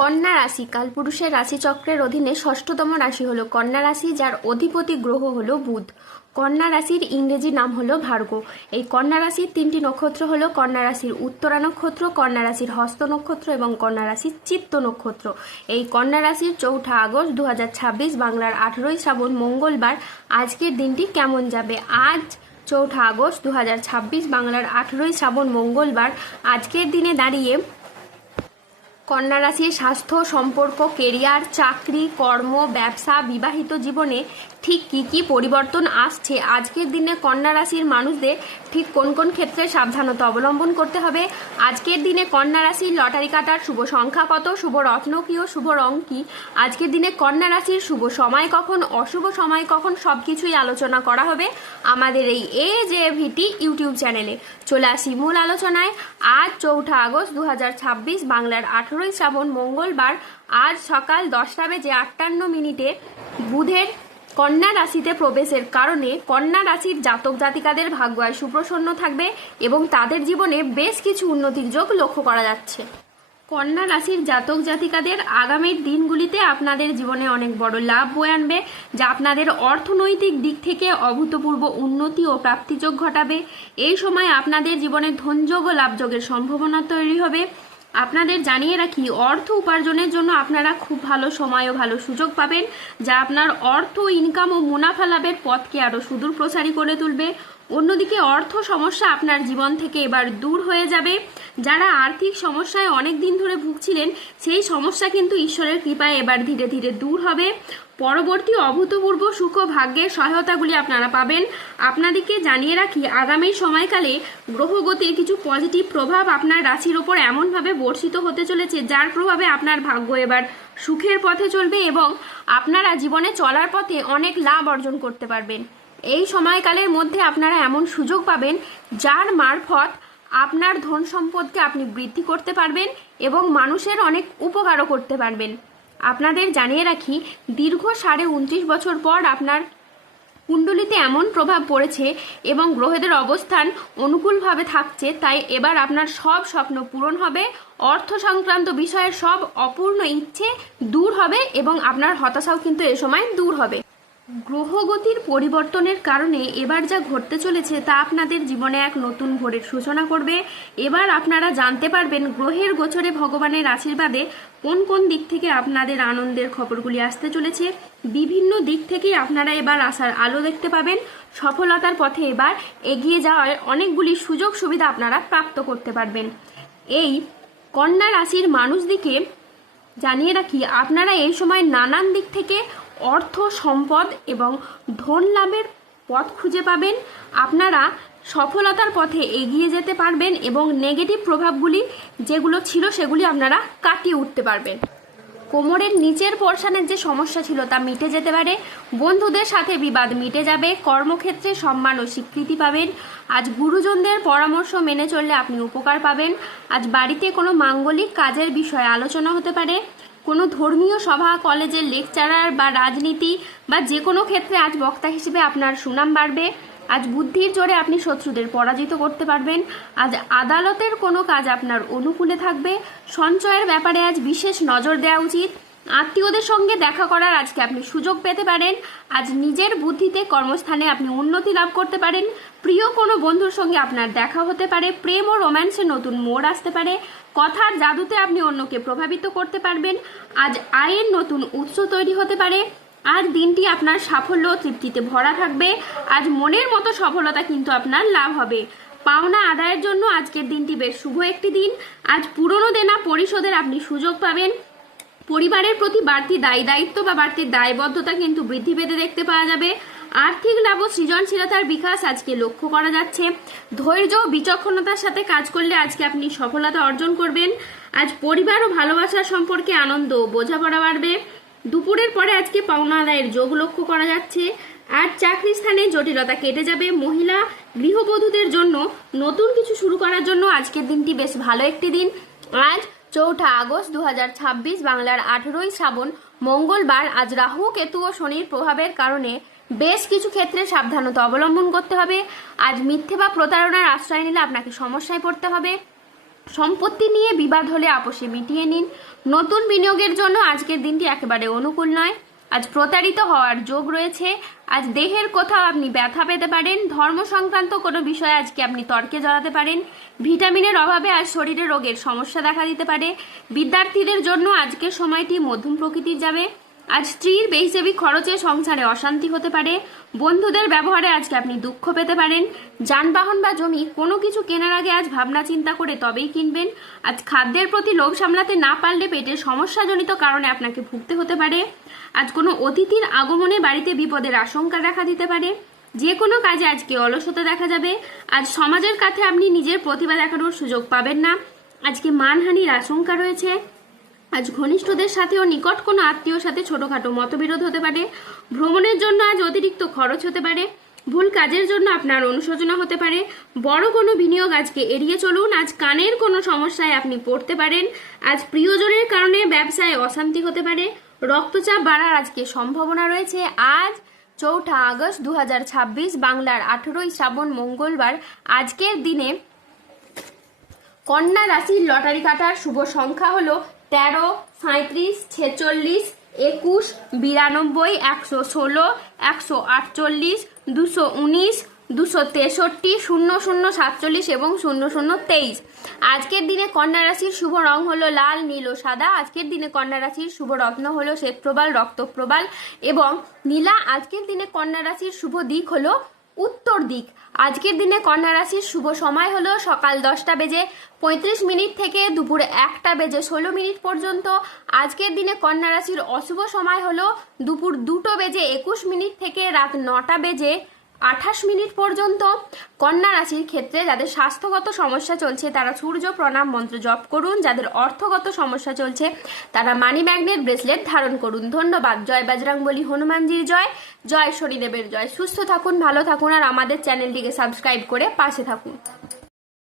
কন্যা রাশি কালপুরুষের রাশিচক্রের অধীনে ষষ্ঠতম রাশি হলো কন্যা রাশি, যার অধিপতি গ্রহ হলো বুধ। কন্যা রাশির ইংরেজি নাম হলো ভার্গো। এই কন্যা রাশির তিনটি নক্ষত্র হলো কন্যা রাশির উত্তরা নক্ষত্র, কন্যা রাশির হস্ত নক্ষত্র এবং কন্যা রাশির চিত্ত নক্ষত্র। এই কন্যা রাশির 4 আগস্ট 2026 বাংলার 18 শ্রাবণ মঙ্গলবার আজকের দিনটি কেমন যাবে? আজ 4 আগস্ট 2026 বাংলার 18 শ্রাবণ মঙ্গলবার আজকের দিনে দাঁড়িয়ে কন্যা রাশির স্বাস্থ্য, সম্পর্ক, কেরিয়ার, চাকরি, কর্ম, ব্যবসা, বিবাহিত জীবনে ঠিক কী কী পরিবর্তন আসছে, আজকের দিনে কন্যা রাশির মানুষদের ঠিক কোন কোন ক্ষেত্রে সাবধানতা অবলম্বন করতে হবে, আজকের দিনে কন্যা রাশির লটারি কাটার শুভ সংখ্যা কত, শুভ রত্ন কী ও শুভ রং কী, আজকের দিনে কন্যা রাশির শুভ সময় কখন, অশুভ সময় কখন, সব কিছুই আলোচনা করা হবে আমাদের এই AJVT ইউটিউব চ্যানেলে। চলে আসি মূল আলোচনায়। আজ 4 আগস্ট 2026 বাংলার 18 শ্রাবণ মঙ্গলবার আজ সকাল 10:58 বুধের কন্যা রাশিতে প্রবেশের কারণে কন্যা রাশির জাতক জাতিকাদের ভাগ্য সুপ্রসন্ন থাকবে এবং তাদের জীবনে বেশ কিছু উন্নতির যোগ লক্ষ্য করা যাচ্ছে। কন্যা রাশির জাতক জাতিকাদের আগামীর দিনগুলিতে আপনাদের জীবনে অনেক বড় লাভ বয়ে আনবে, যা আপনাদের অর্থনৈতিক দিক থেকে অভূতপূর্ব উন্নতি ও প্রাপ্তিযোগ ঘটাবে। এই সময় আপনাদের জীবনে ধনযোগ ও লাভযোগের সম্ভাবনা তৈরি হবে। আপনাদের জানিয়ে রাখি, অর্থ উপার্জনের জন্য আপনারা খুব ভালো সময় ও ভালো সুযোগ পাবেন, যা আপনার অর্থ ইনকাম ও মুনাফা লাভের পথকে আরও সুদূর প্রসারী করে তুলবে। অন্যদিকে অর্থ সমস্যা আপনার জীবন থেকে এবার দূর হয়ে যাবে। যারা আর্থিক সমস্যায় অনেক দিন ধরে ভুগছিলেন, সেই সমস্যা কিন্তু ঈশ্বরের কৃপায় এবার ধীরে ধীরে দূর হবে। পরবর্তী অভূতপূর্ব সুখ ও ভাগ্যের সহায়তাগুলি আপনারা পাবেন। আপনাদেরকে জানিয়ে রাখি, আগামী সময়কালে গ্রহগতির কিছু পজিটিভ প্রভাব আপনার রাশির ওপর এমনভাবে বর্ষিত হতে চলেছে, যার প্রভাবে আপনার ভাগ্য এবার সুখের পথে চলবে এবং আপনারা জীবনে চলার পথে অনেক লাভ অর্জন করতে পারবেন। এই সময়কালের মধ্যে আপনারা এমন সুযোগ পাবেন, যার মারফত আপনার ধন সম্পদকে আপনি বৃদ্ধি করতে পারবেন এবং মানুষের অনেক উপকারও করতে পারবেন। আপনাদের জানিয়ে রাখি, দীর্ঘ 29.5 বছর পর আপনার কুণ্ডলিতে এমন প্রভাব পড়েছে এবং গ্রহদের অবস্থান অনুকূলভাবে থাকছে, তাই এবার আপনার সব স্বপ্ন পূরণ হবে, অর্থ সংক্রান্ত বিষয়ের সব অপূর্ণ ইচ্ছে দূর হবে এবং আপনার হতাশাও কিন্তু এ সময় দূর হবে। গ্রহগতির পরিবর্তনের কারণে এবার যা ঘটতে চলেছে তা আপনাদের জীবনে এক নতুন ভোরের সূচনা করবে। এবার আপনারা জানতে পারবেন গ্রহের গোচরে ভগবানের আশীর্বাদে কোন কোন দিক থেকে আপনাদের আনন্দের খবরগুলি আসতে চলেছে। বিভিন্ন দিক থেকেই আপনারা এবার আশার আলো দেখতে পাবেন। সফলতার পথে এবার এগিয়ে যাওয়ার অনেকগুলি সুযোগ সুবিধা আপনারা প্রাপ্ত করতে পারবেন। এই কন্যা রাশির মানুষদিকে জানিয়ে রাখি, আপনারা এই সময় নানান দিক থেকে অর্থ, সম্পদ এবং ধন লাভের পথ খুঁজে পাবেন। আপনারা সফলতার পথে এগিয়ে যেতে পারবেন এবং নেগেটিভ প্রভাবগুলি যেগুলো ছিল সেগুলি আপনারা কাটিয়ে উঠতে পারবেন। কোমরের নিচের পোরশনের যে সমস্যা ছিল তা মিটে যেতে পারে। বন্ধুদের সাথে বিবাদ মিটে যাবে। কর্মক্ষেত্রে সম্মান ও স্বীকৃতি পাবেন। আজ গুরুজনদের পরামর্শ মেনে চললে আপনি উপকার পাবেন। আজ বাড়িতে কোনো মাঙ্গলিক কাজের বিষয়ে আলোচনা হতে পারে। কোনো ধর্মীয় সভা, কলেজের লেকচারার বা রাজনীতি বা যে কোনো ক্ষেত্রে আজ বক্তা হিসেবে আপনার সুনাম বাড়বে। আজ বুদ্ধির জোরে আপনি শত্রুদের পরাজিত করতে পারবেন। আজ আদালতের কোনো কাজ আপনার অনুকূলে থাকবে। সঞ্চয়ের ব্যাপারে আজ বিশেষ নজর দেওয়া উচিত। আত্মীয়দের সঙ্গে দেখা করার আজকে আপনি সুযোগ পেতে পারেন। আজ নিজের বুদ্ধিতে কর্মস্থানে আপনি উন্নতি লাভ করতে পারেন। প্রিয় কোনো বন্ধুর সঙ্গে আপনার দেখা হতে পারে। প্রেম ও রোম্যান্সে নতুন মোড় আসতে পারে। কথার জাদুতে আপনি অন্যকে প্রভাবিত করতে পারবেন। আজ আয়ের নতুন উৎস তৈরি হতে পারে। আর দিনটি আপনার সাফল্য ও তৃপ্তিতে ভরা থাকবে। আজ মনের মতো সফলতা কিন্তু আপনার লাভ হবে। পাওনা আদায়ের জন্য আজকের দিনটি বেশ শুভ একটি দিন। আজ পুরনো দেনা পরিশোধের আপনি সুযোগ পাবেন। পরিবারের প্রতি বাড়তি দায়িত্ব বা বাড়তি দায়বদ্ধতা কিন্তু বৃদ্ধি পেতে দেখতে পাওয়া যাবে। আর্থিক লাভ ও সৃজনশীলতার বিকাশ আজকে লক্ষ্য করা যাচ্ছে। ধৈর্য ও বিচক্ষণতার সাথে কাজ করলে আজকে আপনি সফলতা অর্জন করবেন। আজ পরিবার ও ভালোবাসার সম্পর্কে আনন্দ ও বোঝাপড়া বাড়বে। দুপুরের পরে আজকে পাওনা আদায়ের যোগ লক্ষ্য করা যাচ্ছে। আজ চাকরি স্থানে জটিলতা কেটে যাবে। মহিলা গৃহবধূদের জন্য নতুন কিছু শুরু করার জন্য আজকের দিনটি বেশ ভালো একটি দিন। আজ 4 আগস্ট 2026 বাংলার 18 শ্রাবণ মঙ্গলবার আজ রাহু, কেতু ও শনির প্রভাবের কারণে বেশ কিছু ক্ষেত্রে সাবধানতা অবলম্বন করতে হবে। আজ মিথ্যে বা প্রতারণার আশ্রয় নিলে আপনাকে সমস্যায় পড়তে হবে। সম্পত্তি নিয়ে বিবাদ হলে আপোষে মিটিয়ে নিন। নতুন বিনিয়োগের জন্য আজকের দিনটি একেবারে অনুকূল নয়। আজ প্রতারিত হওয়ার যোগ রয়েছে। আজ দেহের কোথাও আপনি ব্যথা পেতে পারেন। ধর্ম সংক্রান্ত কোনো বিষয়ে আজকে আপনি তর্কে জড়াতে পারেন। ভিটামিনের অভাবে আজ শরীরে রোগের সমস্যা দেখা দিতে পারে। বিদ্যার্থীদের জন্য আজকের সময়টি মধ্যম প্রকৃতির যাবে। আজ স্ত্রীর বেহিসেবি খরচে সংসারে অশান্তি হতে পারে। বন্ধুদের ব্যবহারে আজকে আপনি দুঃখ পেতে পারেন। যানবাহন বা জমি কোনো কিছু কেনার আগে আজ ভাবনা চিন্তা করে তবেই কিনবেন। আজ খাদ্যের প্রতি লোভ সামলাতে না পারলে পেটের সমস্যাজনিত কারণে আপনাকে ভুগতে হতে পারে। আজ কোনো অতিথির আগমনে বাড়িতে বিপদের আশঙ্কা দেখা দিতে পারে। যে কোনো কাজে আজকে অলসতা দেখা যাবে। আজ সমাজের কাছে আপনি নিজের প্রতিভা দেখানোর সুযোগ পাবেন না। আজকে মানহানির আশঙ্কা রয়েছে। আজ ঘনিষ্ঠদের সাথে ও নিকট কোনো আত্মীয়র সাথে ছোটখাটো মতবিরোধ হতে পারে। ভ্রমণের জন্য আজ অতিরিক্ত খরচ হতে পারে। ভুল কাজের জন্য আপনার অনুশোচনা হতে পারে। বড় কোনো বিনিয়োগ আজকে এড়িয়ে চলুন। আজ কানের কোনো সমস্যায় আপনি পড়তে পারেন। আজ প্রিয়জনের কারণে ব্যবসায় অশান্তি হতে পারে। রক্তচাপ বাড়ার আজকে সম্ভাবনা রয়েছে। আজ 4 আগস্ট 2026 বাংলার 18 শ্রাবণ মঙ্গলবার। আজকের দিনে কন্যা রাশির লটারি কাটার শুভ সংখ্যা হলো 13, 37, 46, 21, 92, 116, 148, 219, 263, 00, 47 এবং 0023। আজকের দিনে কন্যা রাশির শুভ রং হলো লাল, নীল ও সাদা। আজকের দিনে কন্যা রাশির শুভ রত্ন হলো শ্বেতপ্রবাল, রক্তপ্রবাল এবং নীলা। আজকের দিনে কন্যা রাশির শুভ দিক হলো উত্তর দিক। আজকের দিনে কন্যা রাশির শুভ সময় হলো সকাল 10:35 থেকে দুপুর 1:16 পর্যন্ত। আজকের দিনে কন্যা রাশির অশুভ সময় হলো দুপুর 2:21 থেকে রাত 9:28 পর্যন্ত। কন্যা রাশির ক্ষেত্রে যাদের স্বাস্থ্যগত সমস্যা চলছে তারা সূর্য প্রণাম মন্ত্র জপ করুন। যাদের অর্থগত সমস্যা চলছে তারা মানি ম্যাগনেট ব্রেসলেট ধারণ করুন। ধন্যবাদ। জয় বজরংবলী, হনুমানজির জয়, জয় শনিদেবের জয়। সুস্থ থাকুন, ভালো থাকুন আর আমাদের চ্যানেলটিকে সাবস্ক্রাইব করে পাশে থাকুন।